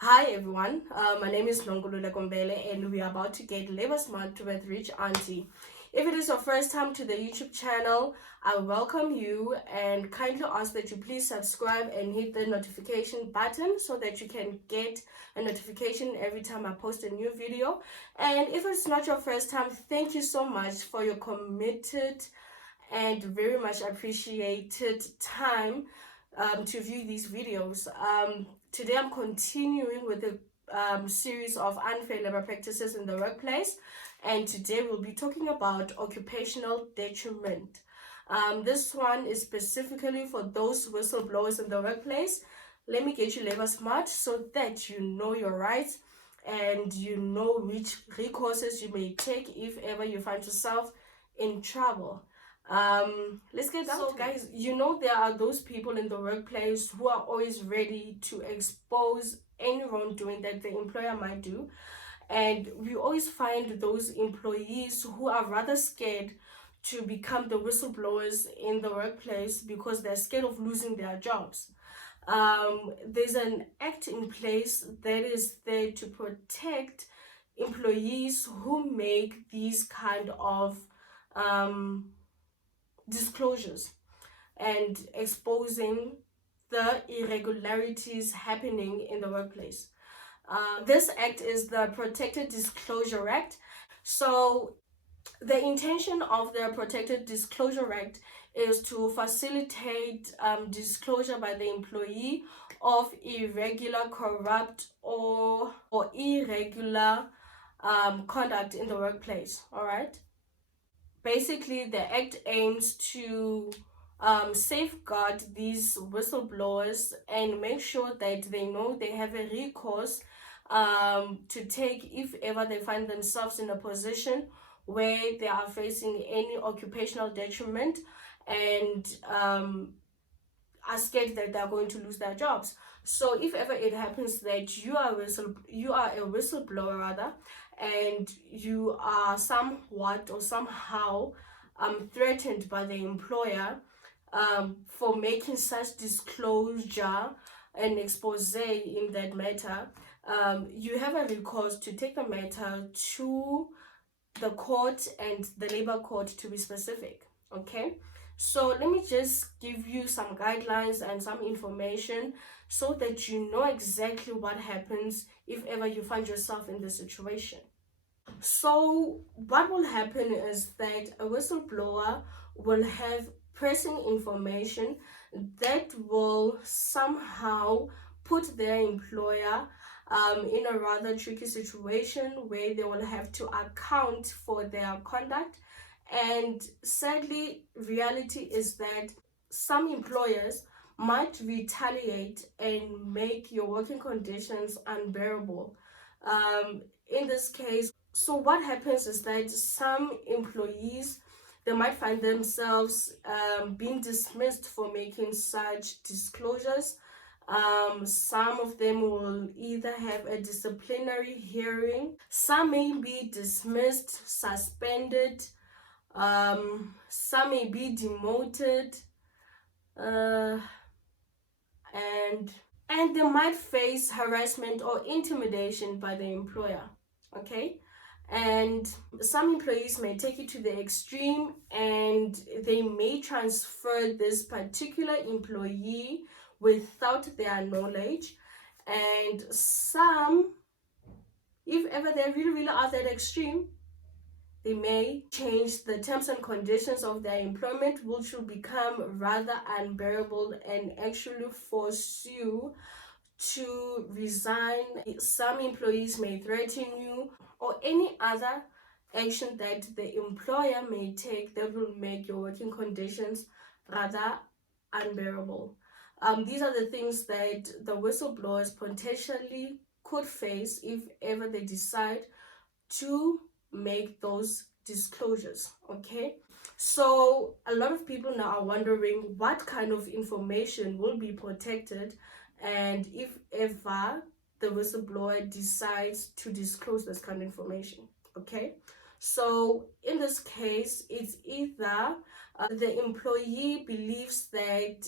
Hi everyone, my name is Nonkululeko Mbele and we are about to get labor smart with Rich Auntie. If it is your first time to the YouTube channel, I welcome you and kindly ask that you please subscribe and hit the notification button so that you can get a notification every time I post a new video. And if it's not your first time, thank you so much for your committed and very much appreciated time to view these videos. Today I'm continuing with the series of unfair labor practices in the workplace, and today we'll be talking about occupational detriment. This one is specifically for those whistleblowers in the workplace. Let me get you labor smart so that you know your rights and you know which recourses you may take if ever you find yourself in trouble. Let's get down to it. Guys, there are those people in the workplace who are always ready to expose any wrongdoing that the employer might do, and we always find those employees who are rather scared to become the whistleblowers in the workplace because they're scared of losing their jobs. There's an act in place that is there to protect employees who make these kind of disclosures and exposing the irregularities happening in the workplace. This act is the Protected Disclosure Act. So the intention of the Protected Disclosure Act is to facilitate disclosure by the employee of irregular, corrupt, or irregular conduct in the workplace. All right. Basically, the act aims to safeguard these whistleblowers and make sure that they know they have a recourse to take if ever they find themselves in a position where they are facing any occupational detriment and are scared that they're going to lose their jobs. So if ever it happens that you are a whistleblower rather, and you are somewhat or somehow threatened by the employer for making such disclosure and expose in that matter, you have a recourse to take the matter to the court and the labor court, to be specific. Okay, so let me just give you some guidelines and some information so that you know exactly what happens if ever you find yourself in this situation. So what will happen is that a whistleblower will have pressing information that will somehow put their employer in a rather tricky situation where they will have to account for their conduct. And sadly, reality is that some employers might retaliate and make your working conditions unbearable. In this case, so what happens is that some employees, they might find themselves being dismissed for making such disclosures. Some of them will either have a disciplinary hearing, some may be dismissed, suspended, some may be demoted, and they might face harassment or intimidation by the employer. Okay, and some employees may take it to the extreme and they may transfer this particular employee without their knowledge, and some, if ever they really are that extreme, they may change the terms and conditions of their employment, which will become rather unbearable and actually force you to resign. Some employees may threaten you, or any other action that the employer may take that will make your working conditions rather unbearable. These are the things that the whistleblowers potentially could face if ever they decide to make those disclosures. Okay, so a lot of people now are wondering what kind of information will be protected, and if ever the whistleblower decides to disclose this kind of information. Okay, So in this case, it's either the employee believes that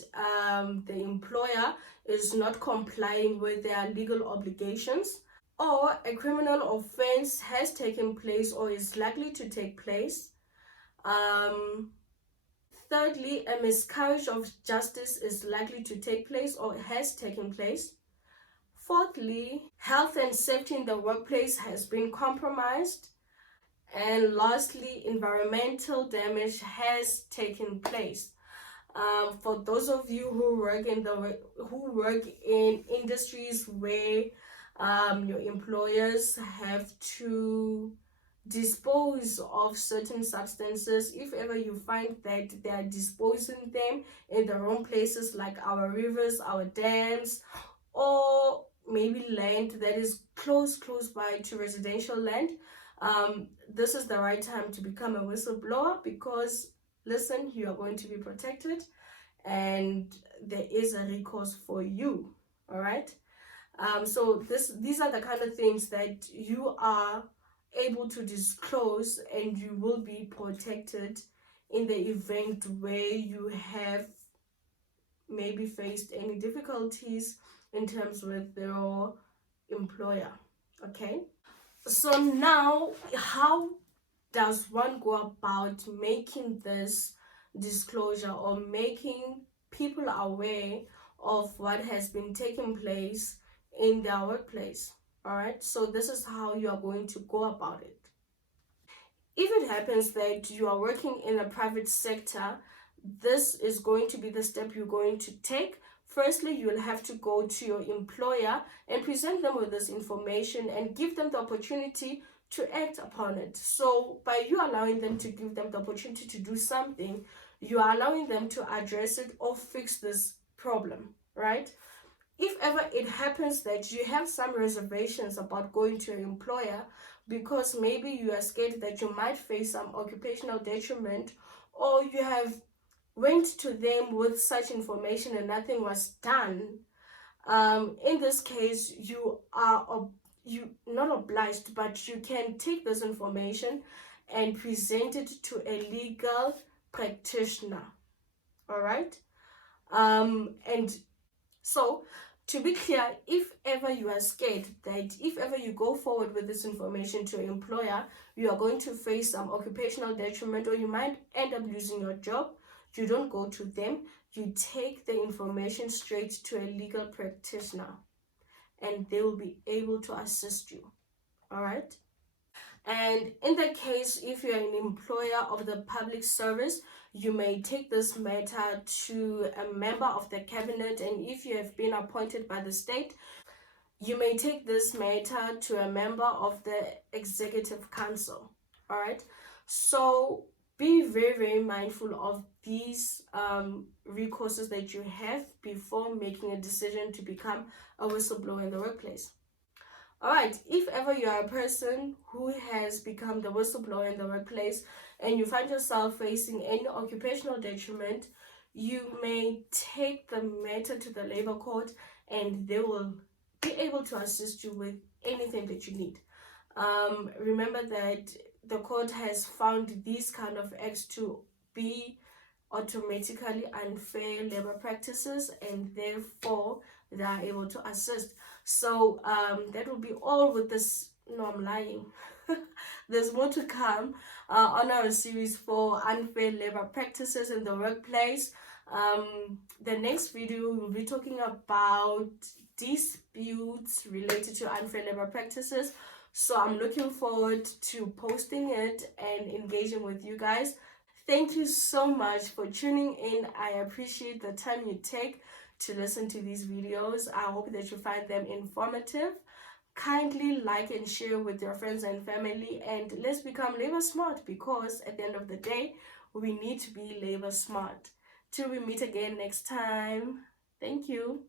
the employer is not complying with their legal obligations, or a criminal offense has taken place or is likely to take place. Um, Thirdly, a miscarriage of justice is likely to take place or has taken place. Fourthly, health and safety in the workplace has been compromised. And lastly, environmental damage has taken place. For those of you who work in industries where your employers have to dispose of certain substances, if ever you find that they are disposing them in the wrong places, like our rivers, our dams, or maybe land that is close by to residential land, this is the right time to become a whistleblower, because listen, you are going to be protected and there is a recourse for you. All right. So these are the kind of things that you are able to disclose, and you will be protected in the event where you have maybe faced any difficulties in terms with your employer. Okay. So now, how does one go about making this disclosure or making people aware of what has been taking place in their workplace? All right, so this is how you are going to go about it. If it happens that you are working in the private sector, this is going to be the step you're going to take. Firstly, you'll have to go to your employer and present them with this information and give them the opportunity to act upon it. So by you allowing them to give them the opportunity to do something, you are allowing them to address it or fix this problem, right? If ever it happens that you have some reservations about going to your employer because maybe you are scared that you might face some occupational detriment, or you have went to them with such information and nothing was done, in this case you are you not obliged, but you can take this information and present it to a legal practitioner. All right. And so, to be clear, if ever you are scared that if ever you go forward with this information to your employer, you are going to face some occupational detriment or you might end up losing your job, you don't go to them, you take the information straight to a legal practitioner and they will be able to assist you. All right. And in that case, if you're an employer of the public service, you may take this matter to a member of the cabinet, and if you have been appointed by the state, you may take this matter to a member of the executive council. All right. So be very mindful of these recourses that you have before making a decision to become a whistleblower in the workplace. All right, if ever you are a person who has become the whistleblower in the workplace and you find yourself facing any occupational detriment, you may take the matter to the labor court and they will be able to assist you with anything that you need. Remember that the court has found these kind of acts to be automatically unfair labor practices, and therefore they are able to assist. So that will be all with this. No, I'm lying. There's more to come on our series for unfair labor practices in the workplace. The next video we'll be talking about disputes related to unfair labor practices. So I'm looking forward to posting it and engaging with you guys. Thank you so much for tuning in. I appreciate the time you take to listen to these videos. I hope that you find them informative. Kindly like and share with your friends and family, and let's become labor smart, because at the end of the day, we need to be labor smart. Till we meet again next time. Thank you.